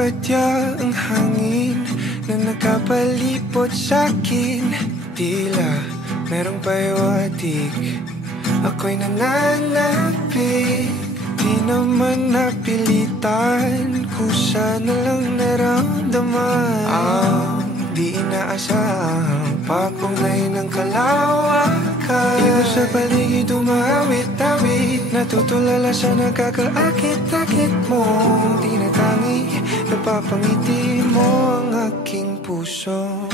badya ang hangin na nakapalipot sa'kin. Tila merong pahiwatig, ako'y nananapig. Di naman napilitan, kusa na lang naramdaman ang di inaasahang papunay ng kalawakan. Iba sa paligid umawit-awit, natutulala sa nakakaakit-akit mo. Di na tangi, napapangiti mo ang aking puso.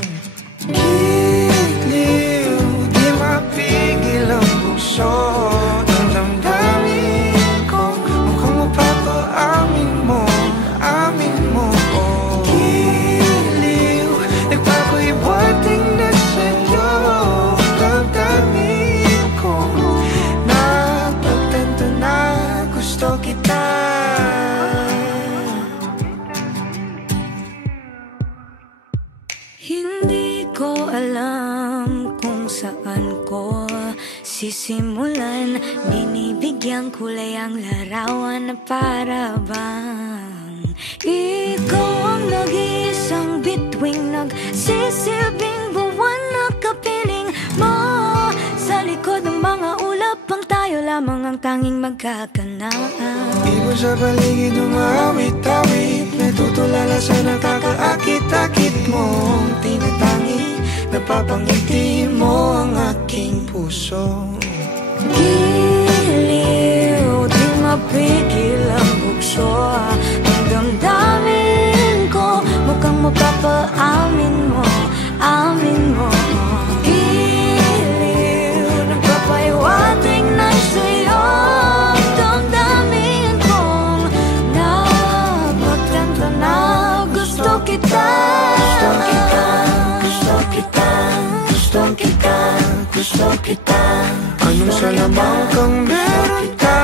Giliw, di mapigil ang puso. Ang damdamin ko, mukhang mapapaamin mo, amin mo. Giliw, nagpapahiwating na sa'yo. Damdamin ko, napagtanto na gusto kita. Hindi ko alam kung saan ko sisimulan. Binibigyan kulay ang larawan na para bang ikaw ang nag-iisang bituing, nagsisilbing buwan na kapiling mo. Sa likod ng mga ulap, ang tayo lamang ang tanging magkakanaan. Iba sa paligid umawit-awit, natutulala sa nakakaakit-akit mo. Tinatangi, napapangiti mo ang aking puso. Giliw, di mapigil ang bukso. Ang damdamin ko, mukhang mapapaamin mo, amin mo. Giliw, nagpapahiwating na sa'yo. Ang damdamin kong napagtanto na gusto kita. Gusto kita, gusto kita, gusto kita. Anong salamang kang meron ka,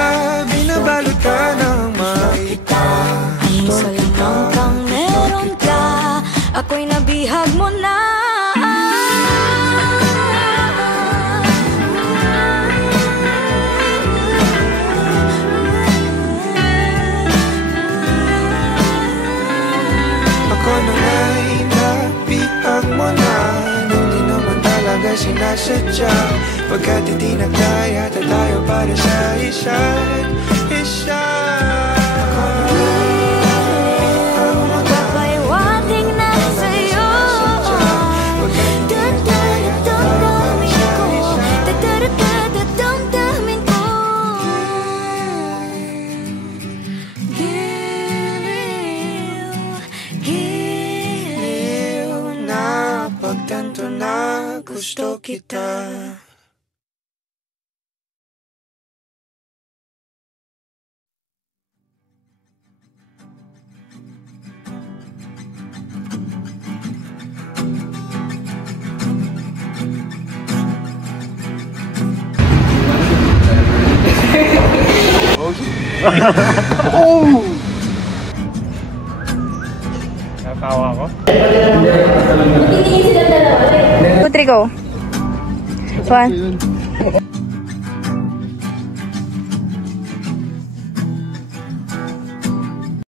binabalot ka ng maita. Anong salamang kang meron ka, ako'y nabihag mo na. Ako na nga'y nabihag mo na, nang di naman talaga sinasadya. Pagkat hindi nagkaya tayo para sa isa't isa. Magpapahiwating na sa'yo. Damdamin ko, Giliw, giliw, napagtanto na gusto kita. Oh! Natawa ko. Two, three, go. 1